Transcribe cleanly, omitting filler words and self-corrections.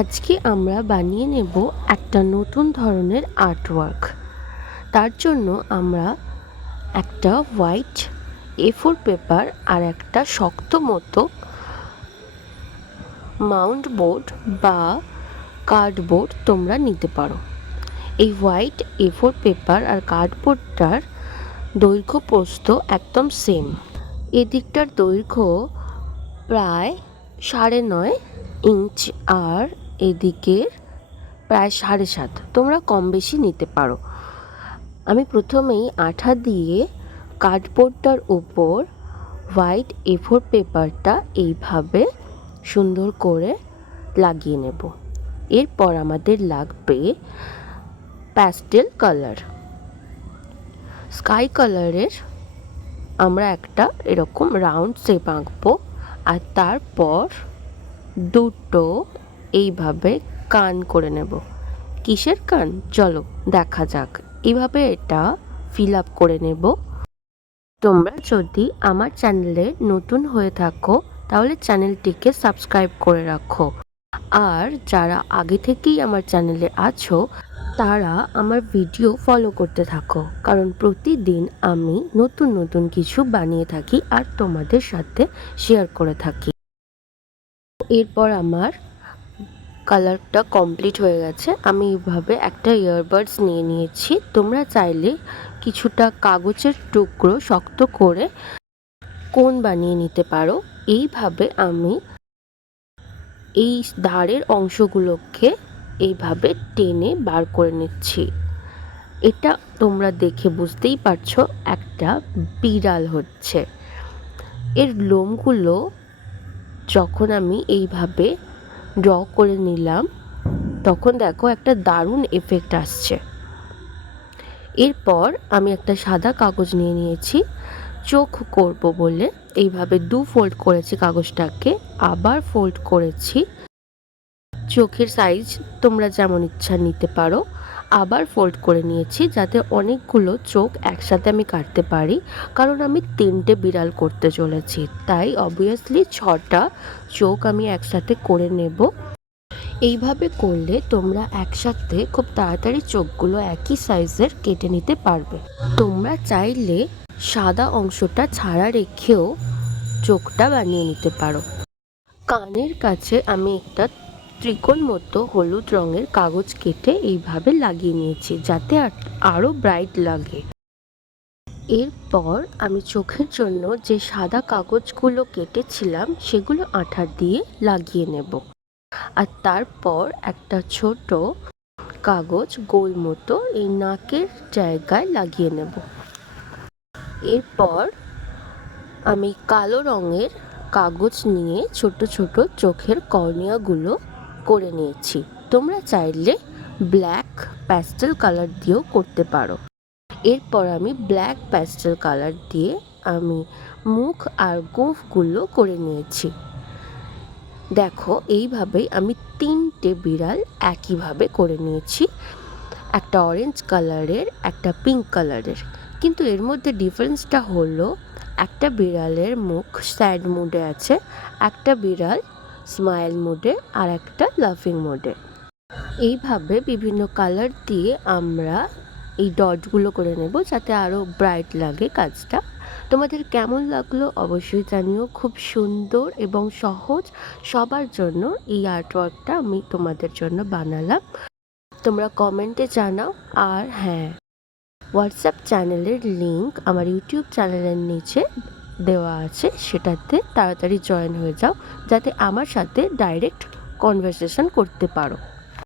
আজকে আমরা বানিয়ে নেব একটা নতুন ধরনের আর্টওয়ার্ক। তার জন্য আমরা একটা হোয়াইট A4 পেপার আর একটা শক্ত মতো মাউন্ট বোর্ড বা কার্ডবোর্ড তোমরা নিতে পারো। এই হোয়াইট A4 পেপার আর কার্ডবোর্ডটার দৈর্ঘ্য প্রস্থ একদম সেম। এদিকটার দৈর্ঘ্য প্রায় 9.5 ইঞ্চ আর এদিকের প্রায় 7.5। তোমরা কম বেশি নিতে পারো। আমি প্রথমেই আঠা দিয়ে কার্ডবোর্ডটার উপর হোয়াইট A4 পেপারটা এইভাবে সুন্দর করে লাগিয়ে নেব। এরপর আমাদের লাগবে প্যাস্টেল কালার। স্কাই কালারের আমরা একটা এরকম রাউন্ড শেপ আঁকবো আর তারপর দুটো এইভাবে কান করে নেব। কিসের কান চলো দেখা যাক। এইভাবে এটা ফিল আপ করে নেব। তোমরা যদি আমার চ্যানেলে নতুন হয়ে থাকো তাহলে চ্যানেলটিকে সাবস্ক্রাইব করে রাখো, আর যারা আগে থেকেই আমার চ্যানেলে আছো তারা আমার ভিডিও ফলো করতে থাকো, কারণ প্রতিদিন আমি নতুন নতুন কিছু বানিয়ে থাকি আর তোমাদের সাথে শেয়ার করে থাকি। এরপর আমার কালারটা কমপ্লিট হয়ে গেছে। আমি এইভাবে একটা ইয়ারবাডস নিয়ে নিয়েছি। তোমরা চাইলে কিছুটা কাগজের টুকরো শক্ত করে কোন বানিয়ে নিতে পারো। এইভাবে আমি এই ধারের অংশগুলোকে এইভাবে টেনে বার করে নিচ্ছি। এটা তোমরা দেখে বুঝতেই পারছো একটা বিড়াল হচ্ছে। এর লোমগুলো যখন আমি এইভাবে ড্র করে নিলাম তখন দেখো একটা দারুণ এফেক্ট আসছে। এরপর আমি একটা সাদা কাগজ নিয়ে নিয়েছি। চোখ করব বলে এইভাবে ফোল্ড করেছি কাগজটাকে, আবার ফোল্ড করেছি। চোখের সাইজ তোমরা যেমন ইচ্ছা নিতে পারো। আবার ফোল্ড করে নিয়েছি যাতে অনেকগুলো চোখ একসাথে আমি কাটতে পারি, কারণ আমি 3টে বিড়াল করতে চলেছি, তাই অবভিয়াসলি 6টা চোখ আমি একসাথে করে নেব। এইভাবে করলে তোমরা একসাথে খুব তাড়াতাড়ি চোখগুলো একই সাইজের কেটে নিতে পারবে। তোমরা চাইলে সাদা অংশটা ছাড়া রেখেও চোখটা বানিয়ে নিতে পারো। কানের কাছে আমি একটা ত্রিকোণ মতো হলুদ রঙের কাগজ কেটে এইভাবে লাগিয়ে নিয়েছি যাতে আরও ব্রাইট লাগে। এরপর আমি চোখের জন্য যে সাদা কাগজগুলো কেটেছিলাম সেগুলো আঠা দিয়ে লাগিয়ে নেব, আর তারপর একটা ছোট কাগজ গোল মতো এই নাকের জায়গায় লাগিয়ে নেব। এরপর আমি কালো রঙের কাগজ নিয়ে ছোট ছোট চোখের কর্নিয়াগুলো করে নিয়েছি। তোমরা চাইলে ব্ল্যাক প্যাস্টেল কালার দিয়েও করতে পারো। এরপর আমি ব্ল্যাক প্যাস্টেল কালার দিয়ে আমি মুখ আর গোঁফগুলো করে নিয়েছি। দেখো এইভাবেই আমি 3টে বিড়াল একইভাবে করে নিয়েছি, একটা অরেঞ্জ কালারের একটা পিঙ্ক কালারের। কিন্তু এর মধ্যে ডিফারেন্সটা হলো একটা বিড়ালের মুখ স্যাড মুডে আছে, একটা বিড়াল স্মাইল মুডে আর একটা লাফিং মুডে। এইভাবে বিভিন্ন কালার দিয়ে আমরা এই ডটগুলো করে নেব যাতে আরও ব্রাইট লাগে কাজটা। তোমাদের কেমন লাগলো অবশ্যই জানিও। খুব সুন্দর এবং সহজ, সবার জন্য এই আর্টওয়ার্কটা আমি তোমাদের জন্য বানালাম। তোমরা কমেন্টে জানাও। আর হ্যাঁ, হোয়াটসঅ্যাপ চ্যানেলের লিংক আমার ইউটিউব চ্যানেলের নিচে দেওয়া আছে, সেটাতে তাড়াতাড়ি জয়েন হয়ে যাও যাতে আমার সাথে ডাইরেক্ট কনভারসেশন করতে পারো।